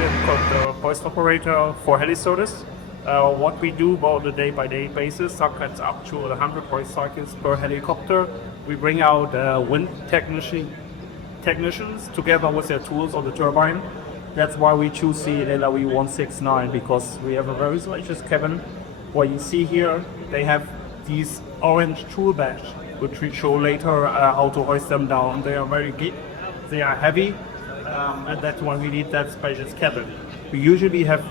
the hoist operator for HeliService. What we do on a day-by-day basis, sometimes up to 100 hoist cycles per helicopter. We bring out wind technicians together with their tools on the turbine. That's why we choose the AW169, because we have a very spacious cabin. What you see here, they have these orange tool badge, which we show later how to hoist them down. They are very big, they are heavy, and that's why we need that spacious cabin. We usually have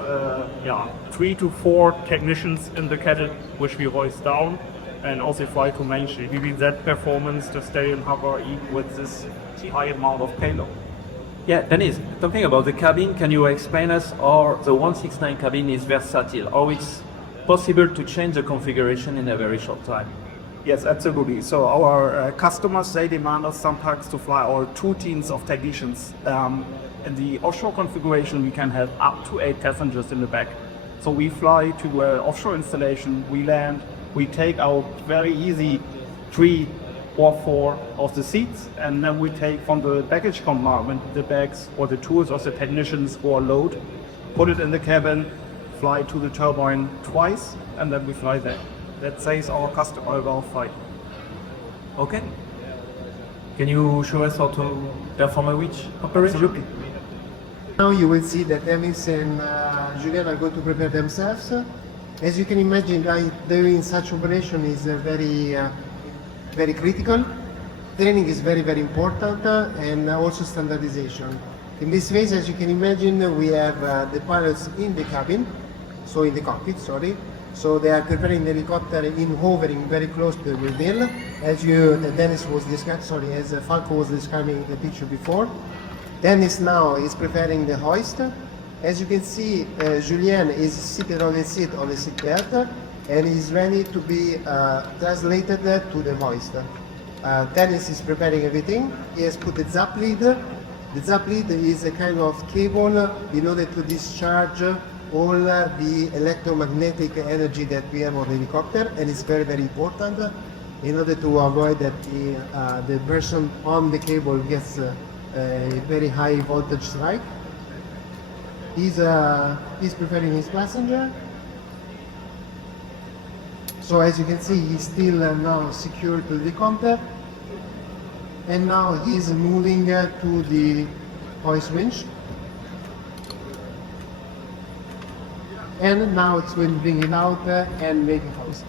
3 to 4 technicians in the cabin, which we hoist down and also fly to mainstream. We need that performance to stay in hover with this high amount of payload. Yeah, Dennis, talking about the cabin, can you explain us how the 169 cabin is versatile, how it's possible to change the configuration in a very short time? Yes, absolutely. So our customers, they demand us sometimes to fly our 2 teams of technicians. In the offshore configuration, we can have up to 8 passengers in the back. So we fly to an offshore installation, we land, we take out very easy 3 or 4 of the seats, and then we take from the baggage compartment the bags or the tools of the technicians or load, put it in the cabin, fly to the turbine twice, and then we fly there. That saves our customer a lot of fight. Okay. Can you show us how to perform a winch operation? Absolutely. Now you will see that Emis and Julien are going to prepare themselves. As you can imagine, doing such operation is very critical. Training is very important, and also standardization. In this phase, as you can imagine, we have the pilots in the cabin, so in the cockpit, sorry. So they are preparing the helicopter in hovering very close to the wheel, as Dennis was describing, as Falco was describing the picture before. Dennis now is preparing the hoist. As you can see, Julien is seated on the seat belt, and is ready to be translated to the hoist. Dennis is preparing everything. He has put the zap lead. The zap lead is a kind of cable in order to discharge all the electromagnetic energy that we have on the helicopter, and it's very important in order to avoid that the person on the cable gets a very high voltage strike. He's preparing his passenger. So as you can see, he's still now secured to the helicopter, and now he's moving to the hoist winch. And now it's going to bring it out and make it hoist.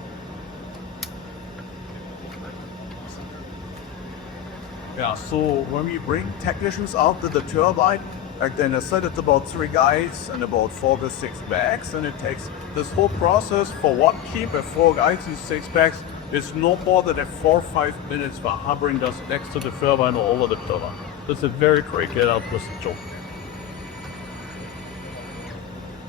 Yeah, so when we bring technicians out to the turbine, like then I said, it's about 3 guys and about 4 to 6 bags, and it takes this whole process for one team with 4 guys and 6 bags. It's no more than 4 or 5 minutes for hovering just next to the turbine or over the turbine. It's a very quick get-out job.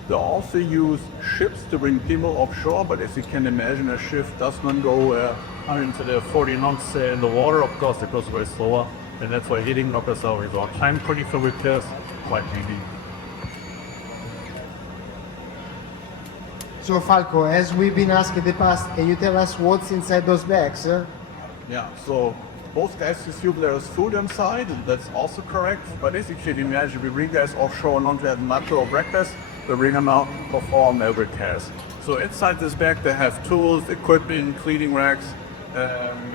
They also use ships to bring people offshore, but as you can imagine, a ship does not go into the 40 knots in the water. Of course, it goes very slower, and that's why hitting knockers are with our time critical repairs quite easy. So Falco, as we've been asked in the past, can you tell us what's inside those bags? Yeah, so both guys assume there is food inside, and that's also correct. But as you can imagine, we bring guys offshore and not have lunch or breakfast. We bring them out, perform every task. So inside this bag they have tools, equipment, cleaning racks,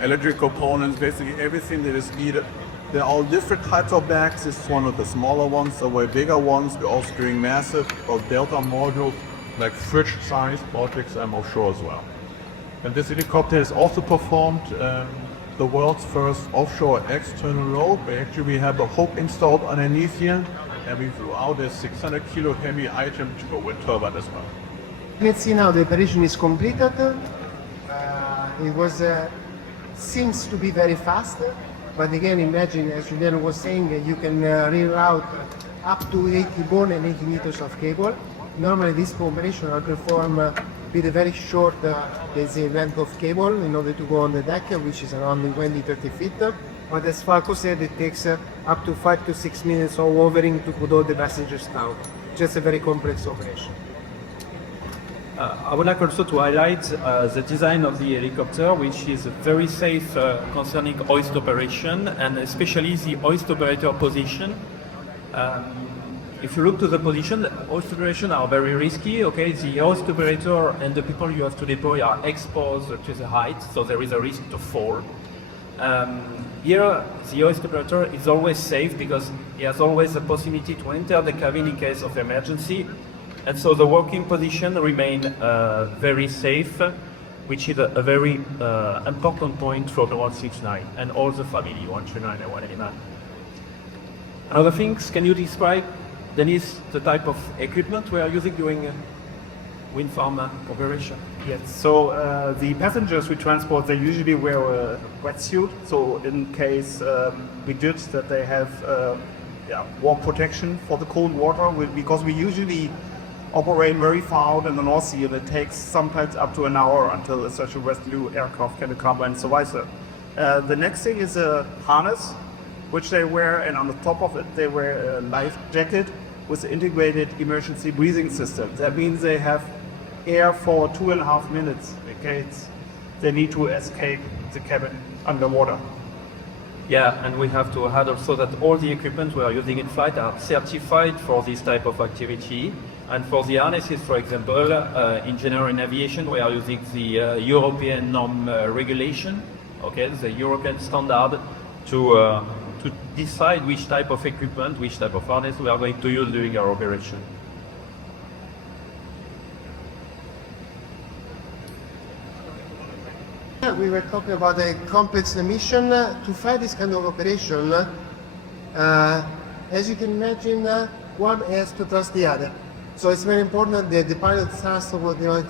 electric components, basically everything that is needed. They're all different types of bags. This is one of the smaller ones, the way bigger ones. We're also doing massive or delta modules, like fridge size projects offshore as well. And this helicopter has also performed the world's first offshore external load. We have a hook installed underneath here, and we flew out a 600 kilo heavy item to a wind turbine as well. Let's see now the operation is completed. It was seems to be very fast, but again, imagine, as Julien was saying, you can reroute up to 80 bone and 80 meters of cable. Normally this operation are performed with a very short length of cable in order to go on the deck, which is around 20-30 feet. But as Falco said, it takes up to 5 to 6 minutes of hovering to put all the passengers down. Just a very complex operation. I would like also to highlight the design of the helicopter, which is very safe concerning hoist operation, and especially the hoist operator position. If you look to the position, hoist operations are very risky. Okay, the hoist operator and the people you have to deploy are exposed to the height, so there is a risk to fall. Here, the hoist operator is always safe because he has always the possibility to enter the cabin in case of emergency, and so the working position remains very safe, which is a very important point for the 169 and all the family 139 and 189. Other things, can you describe, Dennis, the type of equipment we are using during wind farm operation? Yes, so the passengers we transport, they usually wear a wetsuit. So in case we did that, they have warm protection for the cold water, because we usually operate very far out in the North Sea, and it takes sometimes up to an hour until such a rescue aircraft can come and survive it. The next thing is a harness, which they wear, and on the top of it they wear a life jacket with an integrated emergency breathing system. That means they have air for 2.5 minutes in case they need to escape the cabin underwater. Yeah, and we have to add also that all the equipment we are using in flight are certified for this type of activity. And for the harnesses, for example, in general in aviation, we are using the European norm regulation, okay, the European standard to decide which type of equipment, which type of harness we are going to use during our operation. We were talking about a complex mission. To fight this kind of operation, as you can imagine, one has to trust the other. So it's very important that the pilot trusts what the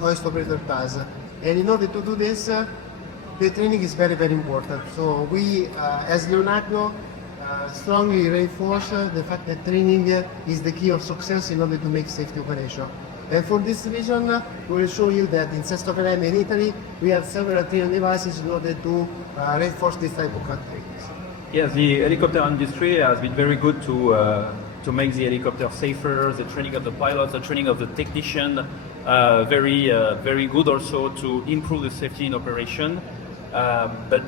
hoist operator does. And in order to do this, the training is very, very important. So we, as Leonardo, strongly reinforce the fact that training is the key of success in order to make safety operation. And for this reason, we will show you that in Sesto Felemme in Italy, we have several training devices in order to reinforce this type of activities. Yes, the helicopter industry has been very good to make the helicopter safer, the training of the pilots, the training of the technician, very good also to improve the safety in operation. But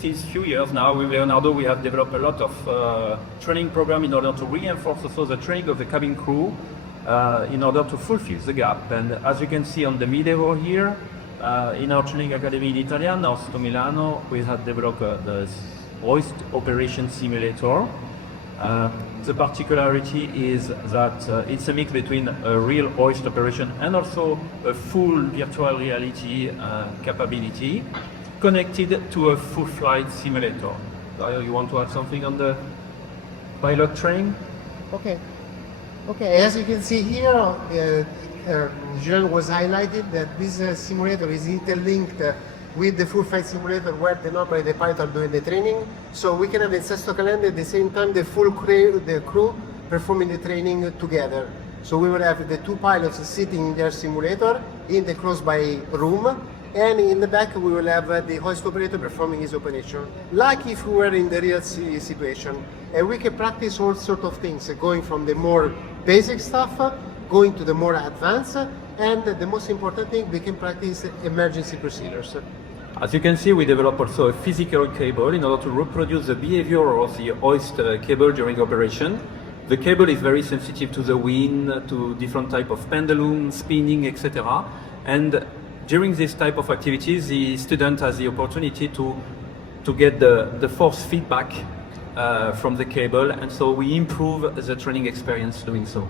since few years now with Leonardo, we have developed a lot of training program in order to reinforce also the training of the cabin crew in order to fulfill the gap. And as you can see on the mid-level here, in our training academy in Italy, also to Milano, we have developed the hoist operation simulator. The particularity is that it's a mix between a real hoist operation and also a full virtual reality capability connected to a full flight simulator. Dario, you want to add something on the pilot training? Okay. Okay, as you can see here, Jean was highlighted that this simulator is interlinked with the full flight simulator where normally the pilot are doing the training. So we can have in Sesto Calendar at the same time the full crew, performing the training together. So we will have the two pilots sitting in their simulator in the close-by room, and in the back we will have the hoist operator performing his operation, like if we were in the real situation. And we can practice all sorts of things, going from the more basic stuff, going to the more advanced, and the most important thing, we can practice emergency procedures. As you can see, we develop also a physical cable in order to reproduce the behavior of the hoist cable during operation. The cable is very sensitive to the wind, to different type of pendulum, spinning, etc. And during this type of activities, the student has the opportunity to get the force feedback from the cable, and so we improve the training experience doing so.